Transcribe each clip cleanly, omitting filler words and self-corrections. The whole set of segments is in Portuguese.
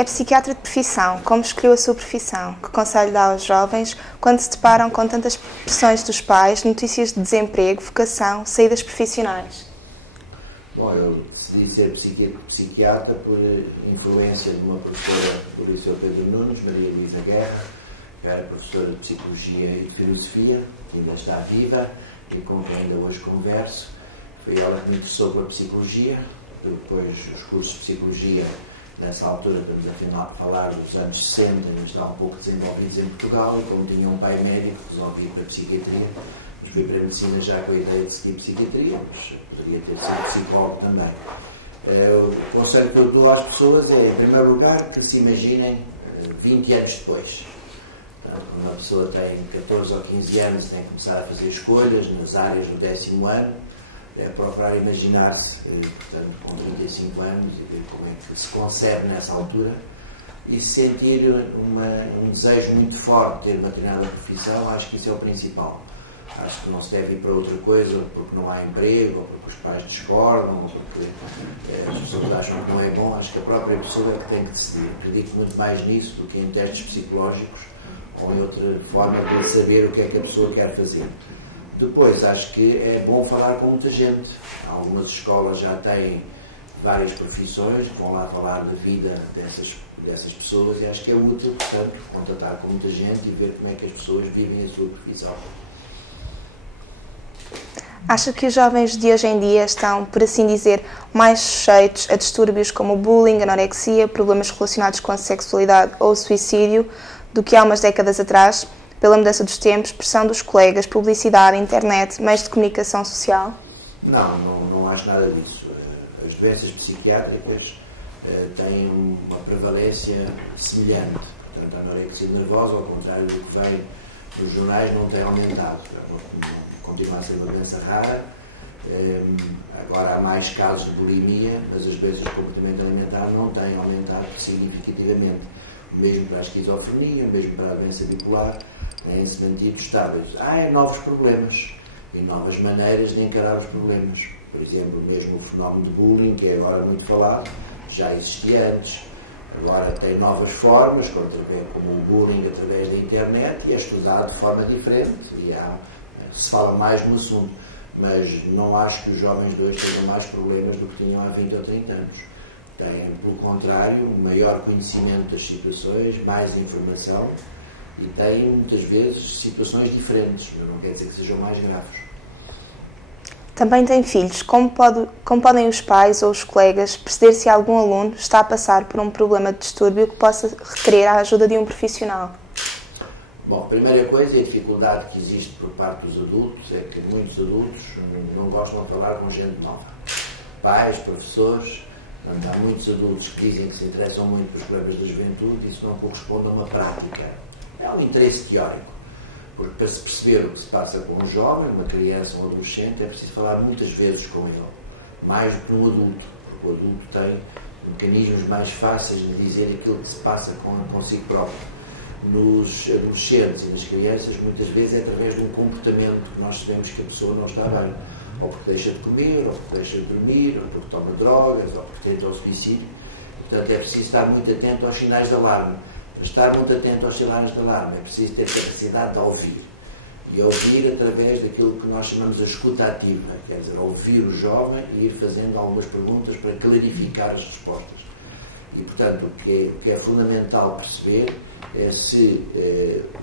É psiquiatra de profissão. Como escolheu a sua profissão? Que conselho dá aos jovens quando se deparam com tantas pressões dos pais, notícias de desemprego, vocação, saídas profissionais? Bom, eu decidi ser psiquiatra por influência de uma professora do Liceu Pedro Nunes, Maria Luísa Guerra, que era professora de Psicologia e de Filosofia, que ainda está viva e com quem ainda hoje converso. Foi ela que me interessou pela Psicologia, depois os cursos de Psicologia. Nessa altura, estamos a falar dos anos 60, ainda estavam um pouco desenvolvidos em Portugal, e como tinha um pai médico, resolvi ir para a Psiquiatria. Mas fui para a Medicina já com a ideia de seguir Psiquiatria, mas poderia ter sido psicólogo também. O conselho que eu dou às pessoas é, em primeiro lugar, que se imaginem 20 anos depois. Portanto, quando uma pessoa tem 14 ou 15 anos e tem que começar a fazer escolhas nas áreas do 10º ano, é procurar imaginar-se, portanto, com 35 anos, e ver como é que se concebe nessa altura, e sentir um desejo muito forte de ter uma determinada profissão. Acho que isso é o principal. Acho que não se deve ir para outra coisa porque não há emprego, ou porque os pais discordam, ou porque as pessoas acham que não é bom. Acho que a própria pessoa é que tem que decidir. Acredito muito mais nisso do que em testes psicológicos ou em outra forma para saber o que é que a pessoa quer fazer. Depois, acho que é bom falar com muita gente. Algumas escolas já têm várias profissões que vão lá falar da vida dessas pessoas, e acho que é útil, portanto, contatar com muita gente e ver como é que as pessoas vivem a sua profissão. Acha que os jovens de hoje em dia estão, por assim dizer, mais sujeitos a distúrbios como bullying, anorexia, problemas relacionados com a sexualidade ou suicídio do que há umas décadas atrás? Pela mudança dos tempos, pressão dos colegas, publicidade, internet, meios de comunicação social? Não acho nada disso. As doenças psiquiátricas têm uma prevalência semelhante. Portanto, a anorexia nervosa, ao contrário do que vem nos jornais, não tem aumentado. Continua a ser uma doença rara. Agora há mais casos de bulimia, mas as doenças de comportamento alimentar não têm aumentado significativamente. O mesmo para a esquizofrenia, o mesmo para a doença bipolar. Têm-se mantido estáveis. Há novos problemas e novas maneiras de encarar os problemas. Por exemplo, mesmo o fenómeno de bullying, que é agora muito falado, já existia antes. Agora tem novas formas, como o bullying através da internet, e é estudado de forma diferente, e se fala mais no assunto. Mas não acho que os jovens de hoje tenham mais problemas do que tinham há 20 ou 30 anos. Têm, pelo contrário, um maior conhecimento das situações, mais informação, e têm, muitas vezes, situações diferentes, mas não quer dizer que sejam mais graves. Também tem filhos. Como podem os pais ou os colegas perceber se algum aluno está a passar por um problema de distúrbio que possa requerer a ajuda de um profissional? Bom, a primeira coisa é a dificuldade que existe por parte dos adultos, é que muitos adultos não gostam de falar com gente nova. Pais, professores, há muitos adultos que dizem que se interessam muito pelos problemas da juventude, e isso não corresponde a uma prática. É um interesse teórico, porque para se perceber o que se passa com um jovem, uma criança, um adolescente, é preciso falar muitas vezes com ele, mais do que um adulto, porque o adulto tem mecanismos mais fáceis de dizer aquilo que se passa consigo próprio. Nos adolescentes e nas crianças, muitas vezes é através de um comportamento que nós sabemos que a pessoa não está bem, ou porque deixa de comer, ou porque deixa de dormir, ou porque toma drogas, ou porque tenta o suicídio. Portanto, é preciso estar muito atento aos sinais de alarme. Para estar muito atento aos sinais de alarme, é preciso ter capacidade de ouvir. E ouvir através daquilo que nós chamamos de escuta ativa, quer dizer, ouvir o jovem e ir fazendo algumas perguntas para clarificar as respostas. E, portanto, o que é fundamental perceber é se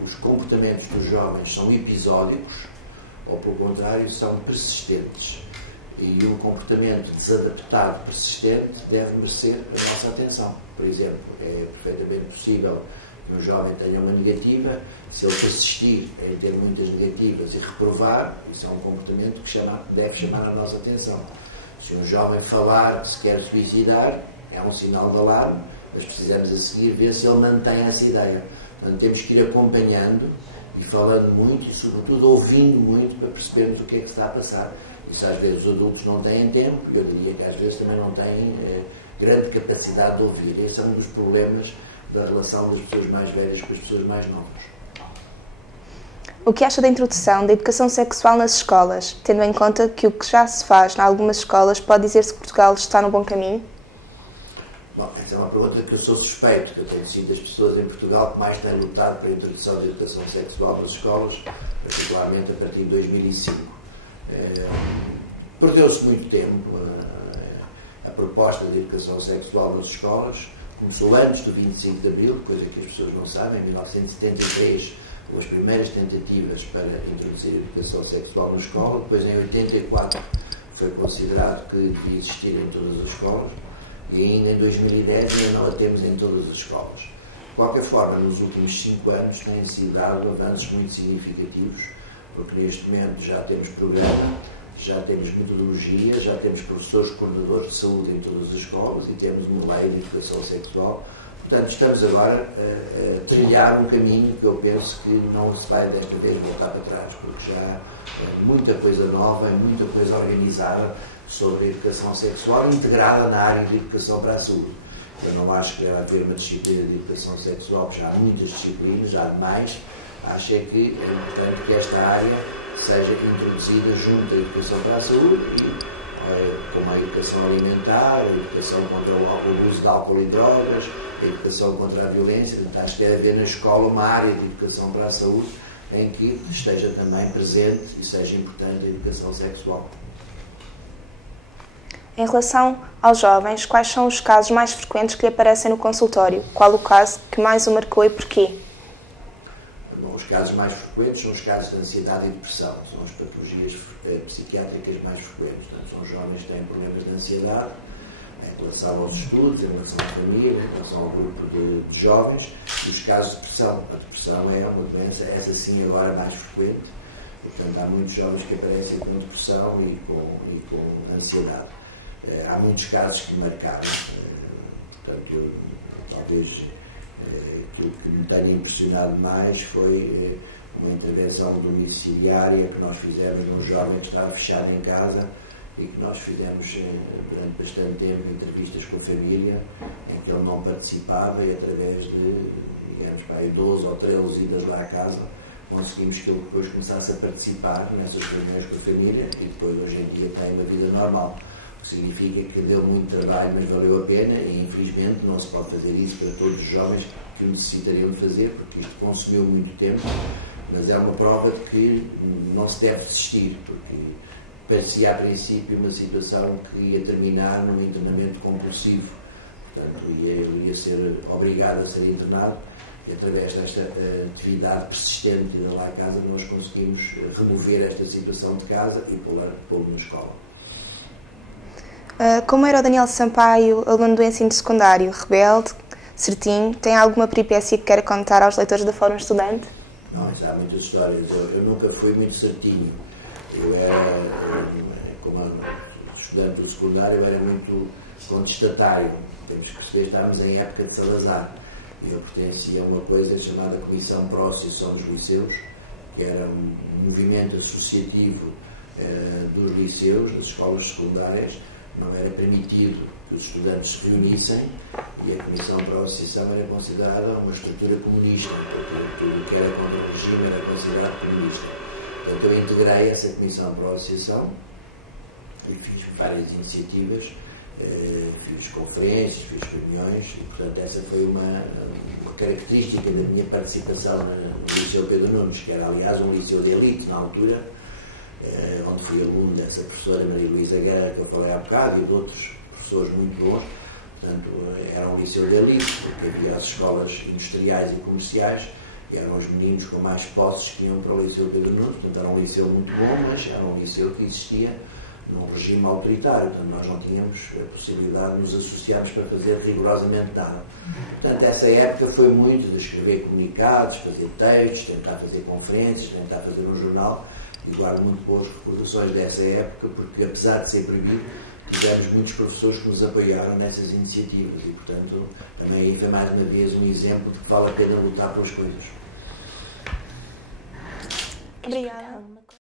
os comportamentos dos jovens são episódicos ou, pelo contrário, são persistentes. E um comportamento desadaptado persistente deve merecer a nossa atenção. Por exemplo, é perfeitamente possível que um jovem tenha uma negativa, se ele persistir em ter muitas negativas e reprovar, isso é um comportamento que deve chamar a nossa atenção. Se um jovem falar que se quer suicidar, é um sinal de alarme, mas precisamos a seguir ver se ele mantém essa ideia. Portanto, temos que ir acompanhando e falando muito e, sobretudo, ouvindo muito para percebermos o que é que está a passar. Isso às vezes os adultos não têm tempo, eu diria que às vezes também não têm grande capacidade de ouvir. Esse é um dos problemas da relação das pessoas mais velhas com as pessoas mais novas. O que acha da introdução da educação sexual nas escolas, tendo em conta que o que já se faz em algumas escolas pode dizer-se que Portugal está no bom caminho? Bom, essa é uma pergunta que eu sou suspeito, que eu tenho sido das pessoas em Portugal que mais têm lutado pela introdução da educação sexual nas escolas, particularmente a partir de 2005. Perdeu-se muito tempo. A proposta de educação sexual nas escolas começou antes do 25 de Abril, coisa que as pessoas não sabem. Em 1973 houve as primeiras tentativas para introduzir a educação sexual na escola, depois em 84 foi considerado que devia existir em todas as escolas, e ainda em 2010 ainda não a temos em todas as escolas. De qualquer forma, nos últimos 5 anos têm sido dados avanços muito significativos, porque neste momento já temos programa, já temos metodologia, já temos professores coordenadores de saúde em todas as escolas e temos uma lei de educação sexual. Portanto, estamos agora a trilhar um caminho que eu penso que não se vai desta vez voltar para trás, porque já há muita coisa nova, muita coisa organizada sobre a educação sexual integrada na área de educação para a saúde. Eu não acho que vai haver uma disciplina de educação sexual, porque já há muitas disciplinas, já há demais. Acho é que é importante que esta área seja introduzida junto à educação para a saúde, como a educação alimentar, a educação contra o uso de álcool e drogas, a educação contra a violência. Portanto, acho que deve haver na escola uma área de educação para a saúde em que esteja também presente e seja importante a educação sexual. Em relação aos jovens, quais são os casos mais frequentes que lhe aparecem no consultório? Qual o caso que mais o marcou e porquê? Bom, os casos mais frequentes são os casos de ansiedade e depressão, são as patologias psiquiátricas mais frequentes. Portanto, são jovens que têm problemas de ansiedade em relação aos estudos, em relação à família, em relação ao grupo de jovens, e os casos de depressão. A depressão é uma doença, essa sim agora mais frequente, portanto há muitos jovens que aparecem com depressão e com ansiedade. Há muitos casos que marcaram, portanto, talvez aquilo que me tenha impressionado mais foi uma intervenção domiciliária que nós fizemos num jovem que estava fechado em casa e que nós fizemos durante bastante tempo entrevistas com a família, em que ele não participava, e através de, digamos, 12 ou 13 idas lá à casa, conseguimos que ele depois começasse a participar nessas reuniões com a família e depois hoje em dia tem uma vida normal. Significa que deu muito trabalho, mas valeu a pena, e infelizmente não se pode fazer isso para todos os jovens que o necessitariam de fazer, porque isto consumiu muito tempo, mas é uma prova de que não se deve desistir, porque parecia a princípio uma situação que ia terminar num internamento compulsivo. Portanto, ele ia ser obrigado a ser internado, e através desta atividade persistente de ir lá à casa nós conseguimos remover esta situação de casa e pô-lo na escola. Como era o Daniel Sampaio, aluno do ensino secundário, rebelde, certinho, tem alguma peripécia que queira contar aos leitores da Fórum Estudante? Não, há muitas histórias. Eu nunca fui muito certinho. Eu era, como estudante do secundário, eu era muito contestatário. Temos que perceber, estávamos em época de Salazar. E eu pertencia a uma coisa chamada Comissão Pró-Associação dos Liceus, que era um movimento associativo dos liceus, das escolas secundárias. Não era permitido que os estudantes se reunissem, e a Comissão para a Associação era considerada uma estrutura comunista, porque tudo que era contra o regime era considerado comunista. Então eu integrei essa Comissão para a Associação e fiz várias iniciativas, fiz conferências, fiz reuniões, e portanto essa foi uma característica da minha participação no Liceu Pedro Nunes, que era aliás um liceu de elite na altura, onde fui aluno dessa professora Maria Luísa Guerra, que eu falei há bocado, e de outros professores muito bons. Portanto, era um liceu de elite, porque havia as escolas industriais e comerciais, e eram os meninos com mais posses que iam para o Liceu Pedro Nunes. Portanto, era um liceu muito bom, mas era um liceu que existia num regime autoritário. Portanto, nós não tínhamos a possibilidade de nos associarmos para fazer rigorosamente nada. Portanto, essa época foi muito de escrever comunicados, fazer textos, tentar fazer conferências, tentar fazer um jornal, e guardo muito boas recordações dessa época, porque apesar de ser proibido, tivemos muitos professores que nos apoiaram nessas iniciativas, e portanto também aí foi mais uma vez um exemplo de que vale a pena lutar pelas coisas. Obrigada.